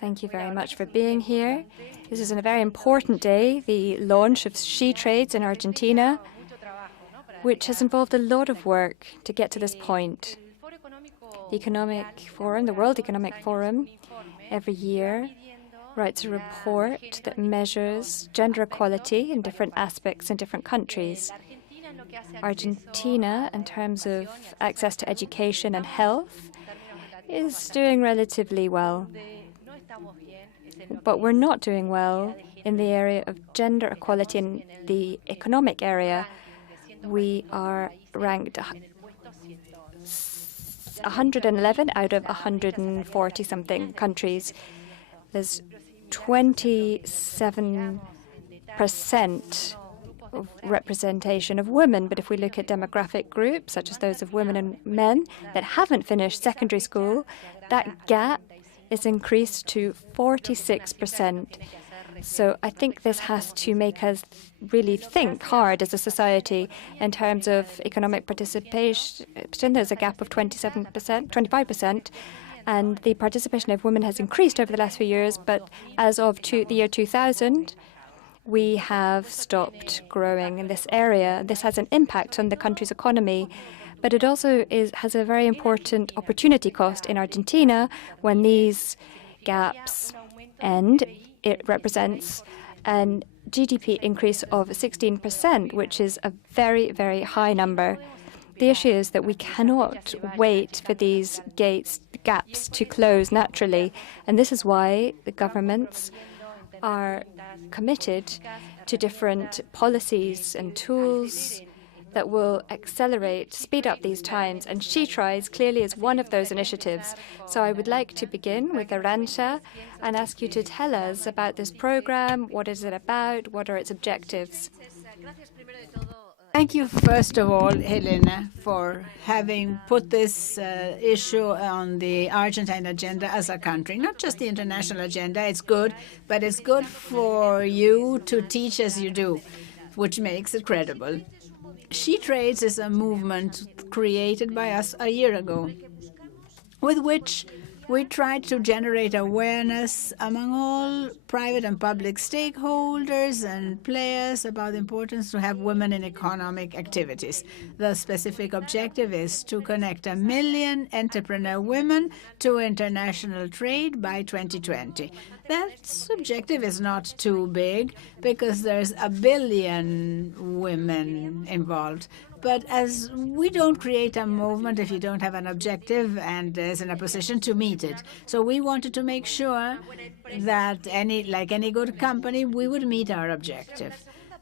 Thank you very much for being here. This is a very important day, the launch of SheTrades in Argentina, which has involved a lot of work to get to this point. The Economic Forum, the World Economic Forum, every year writes a report that measures gender equality in different aspects in different countries. Argentina, in terms of access to education and health, is doing relatively well. But we're not doing well in the area of gender equality in the economic area. We are ranked 111 out of 140-something countries. There's 27% of representation of women, but if we look at demographic groups, such as those of women and men that haven't finished secondary school, that gap is increased to 46%. So I think this has to make us really think hard as a society in terms of economic participation. There's a gap of 25%, and the participation of women has increased over the last few years, but as of the year 2000, we have stopped growing in this area. This has an impact on the country's economy, but it also has a very important opportunity cost in Argentina. When these gaps end, it represents a GDP increase of 16%, which is a very, very high number. The issue is that we cannot wait for these gaps to close naturally, and this is why the governments are committed to different policies and tools that will speed up these times, and SheTrades clearly is one of those initiatives. So I would like to begin with Arantxa and ask you to tell us about this program. What is it about? What are its objectives? Thank you, first of all, Helena, for having put this issue on the Argentine agenda as a country. Not just the international agenda, it's good, but it's good for you to teach as you do, which makes it credible. SheTrades is a movement created by us a year ago, with which we tried to generate awareness among all private and public stakeholders and players about the importance to have women in economic activities. The specific objective is to connect 1 million entrepreneur women to international trade by 2020. That objective is not too big because there's 1 billion women involved. But as we don't create a movement if you don't have an objective and is in a position to meet it. So we wanted to make sure that like any good company, we would meet our objective.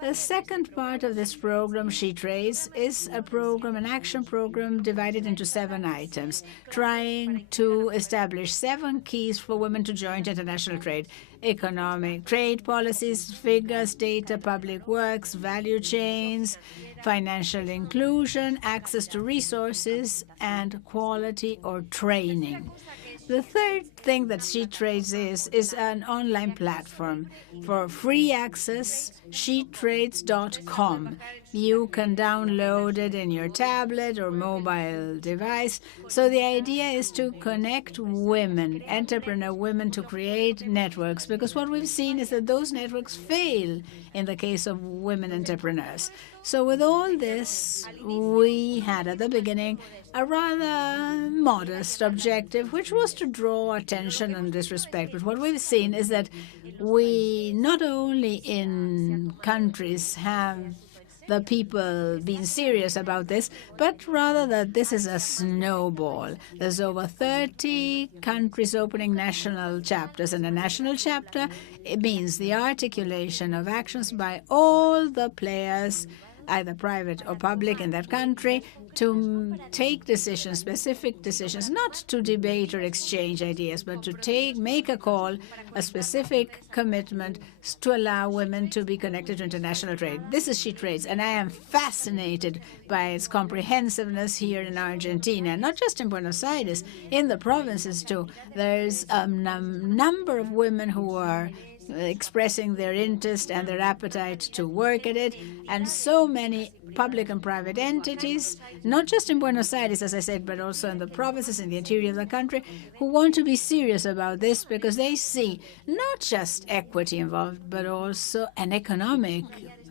The second part of this program, SheTrades, is an action program divided into 7 items, trying to establish 7 keys for women to join international trade: economic trade policies, figures, data, public works, value chains, financial inclusion, access to resources, and quality or training. The third thing that SheTrades is an online platform for free access, SheTrades.com. You can download it in your tablet or mobile device. So the idea is to connect women, entrepreneur women, to create networks, because what we've seen is that those networks fail in the case of women entrepreneurs. So with all this, we had at the beginning a rather modest objective, which was to draw attention in this respect. But what we've seen is that we not only in countries have the people being serious about this, but rather that this is a snowball. There's over 30 countries opening national chapters, and a national chapter, it means the articulation of actions by all the players, either private or public in that country, to take decisions, specific decisions, not to debate or exchange ideas, but to make a call, a specific commitment to allow women to be connected to international trade. This is SheTrades, and I am fascinated by its comprehensiveness here in Argentina, not just in Buenos Aires, in the provinces too. There's a number of women who are expressing their interest and their appetite to work at it, and so many public and private entities, not just in Buenos Aires, as I said, but also in the provinces, in the interior of the country, who want to be serious about this because they see not just equity involved, but also an economic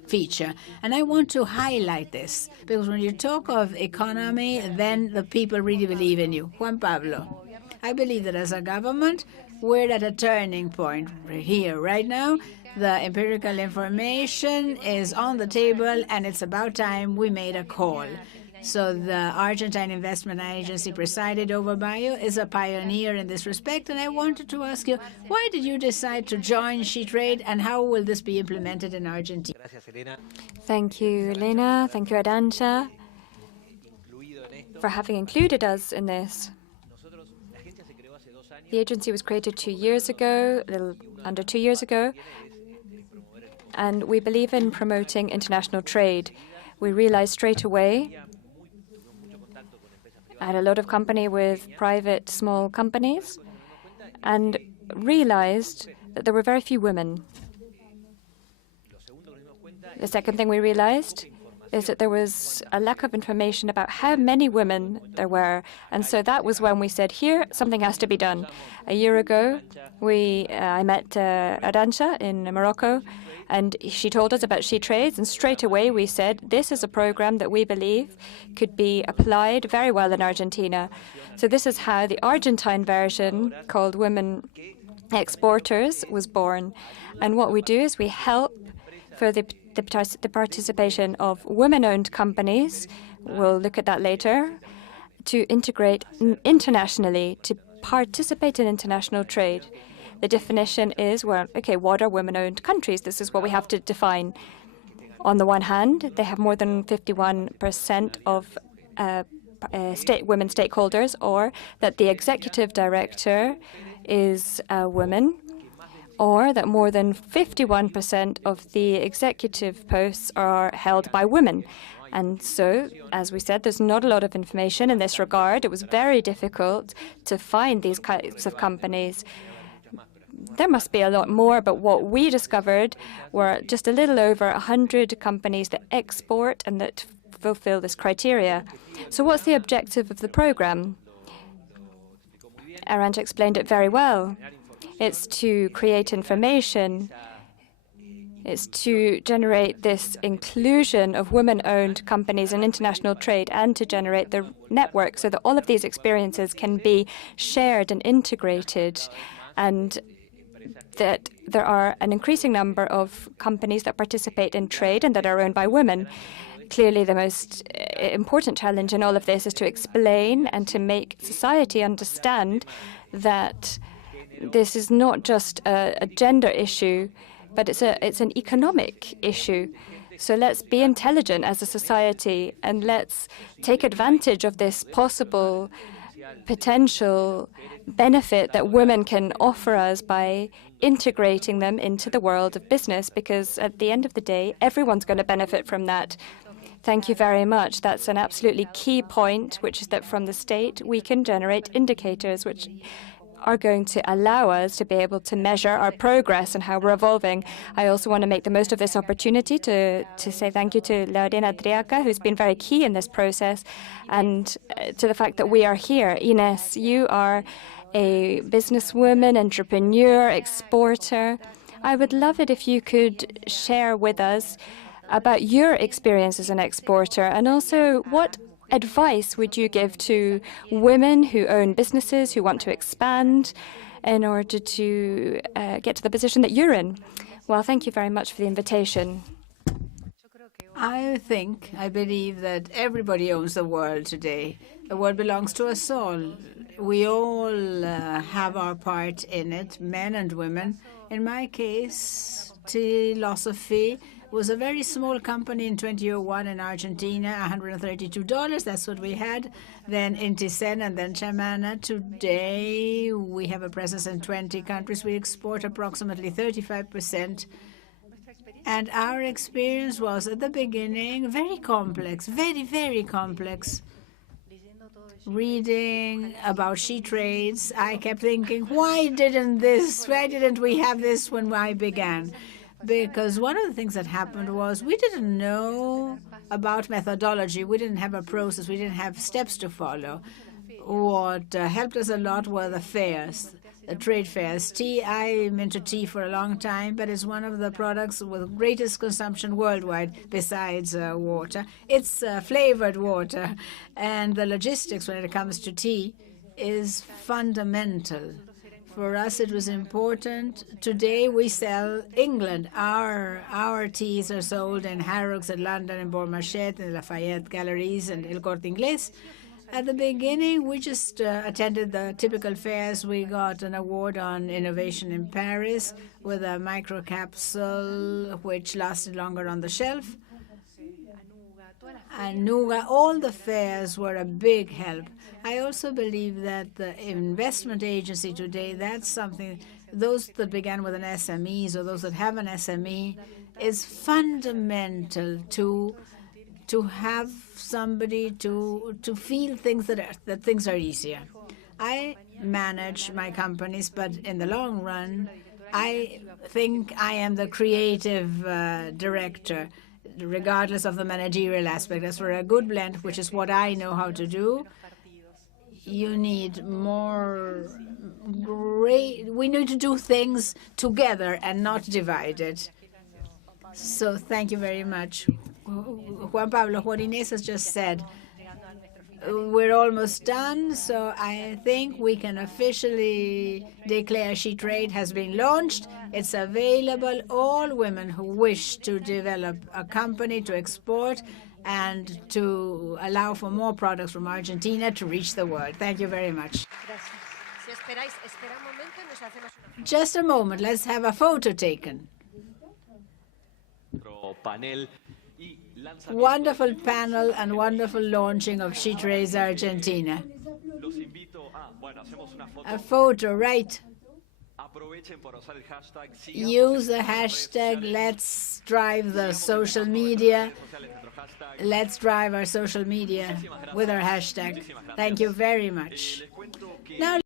feature. And I want to highlight this, because when you talk of economy, then the people really believe in you. Juan Pablo, I believe that as a government, we're at a turning point here right now. The empirical information is on the table, and it's about time we made a call. So the Argentine Investment Agency, presided over by you, is a pioneer in this respect. And I wanted to ask you, why did you decide to join SheTrades, and how will this be implemented in Argentina? Thank you, Elena. Thank you, Arantxa, for having included us in this. The agency was created 2 years ago, a little under 2 years ago, and we believe in promoting international trade. We realized straight away, I had a lot of company with private small companies, and realized that there were very few women. The second thing we realized is that there was a lack of information about how many women there were. And so that was when we said, here, something has to be done. A year ago, I met Arantxa in Morocco, and she told us about SheTrades, and straight away we said, this is a program that we believe could be applied very well in Argentina. So this is how the Argentine version, called Women Exporters, was born. And what we do is we help for the participation of women-owned companies, we'll look at that later, to integrate internationally, to participate in international trade. The definition is, well, okay, what are women-owned countries? This is what we have to define. On the one hand, they have more than 51% of women stakeholders, or that the executive director is a woman, or that more than 51% of the executive posts are held by women. And so, as we said, there's not a lot of information in this regard. It was very difficult to find these kinds of companies. There must be a lot more, but what we discovered were just a little over 100 companies that export and that fulfill this criteria. So what's the objective of the program? Arantxa explained it very well. It's to create information. It's to generate this inclusion of women-owned companies in international trade, and to generate the network so that all of these experiences can be shared and integrated, and that there are an increasing number of companies that participate in trade and that are owned by women. Clearly, the most important challenge in all of this is to explain and to make society understand that this is not just a gender issue, but it's an economic issue. So let's be intelligent as a society, and let's take advantage of this possible potential benefit that women can offer us by integrating them into the world of business, because at the end of the day, everyone's going to benefit from that. Thank you very much. That's an absolutely key point, which is that from the state, we can generate indicators which are going to allow us to be able to measure our progress and how we're evolving. I also want to make the most of this opportunity to say thank you to Lorena Driaca, who's been very key in this process, and to the fact that we are here. Ines, you are a businesswoman, entrepreneur, exporter. I would love it if you could share with us about your experience as an exporter, and also what advice would you give to women who own businesses, who want to expand in order to get to the position that you're in? Well, thank you very much for the invitation. I believe that everybody owns the world today. The world belongs to us all. We all have our part in it, men and women. In my case, Philosophy was a very small company in 2001 in Argentina, $132. That's what we had. Then Inticen and then Chamana. Today, we have a presence in 20 countries. We export approximately 35%. And our experience was, at the beginning, very complex, very, very complex. reading about SheTrades, I kept thinking, why didn't we have this when I began? Because one of the things that happened was we didn't know about methodology. We didn't have a process. We didn't have steps to follow. What helped us a lot were the fairs, the trade fairs. I'm into tea for a long time, but it's one of the products with greatest consumption worldwide besides water. It's flavored water, and the logistics when it comes to tea is fundamental. For us, it was important. Today, we sell England. Our teas are sold in Harrods in London, in Bourg-Marchais, in Lafayette Galleries, and El Corte Inglés. At the beginning, we just attended the typical fairs. We got an award on innovation in Paris with a microcapsule, which lasted longer on the shelf. And Nuga, all the fairs were a big help. I also believe that the investment agency today, that's something, those that began with an SMEs or those that have an SME, is fundamental to have somebody to feel things that things are easier. I manage my companies, but in the long run, I think I am the creative director, regardless of the managerial aspect. As for a good blend, which is what I know how to do, you need more we need to do things together and not divided. So thank you very much. Juan Pablo, what Inés has just said, we're almost done, so I think we can officially declare SheTrade has been launched. It's available. All women who wish to develop a company to export and to allow for more products from Argentina to reach the world. Thank you very much. Just a moment. Let's have a photo taken. Wonderful panel and wonderful launching of SheTrades Argentina. A photo, right? Use the hashtag. Let's drive the social media. Let's drive our social media with our hashtag. Thank you very much. Now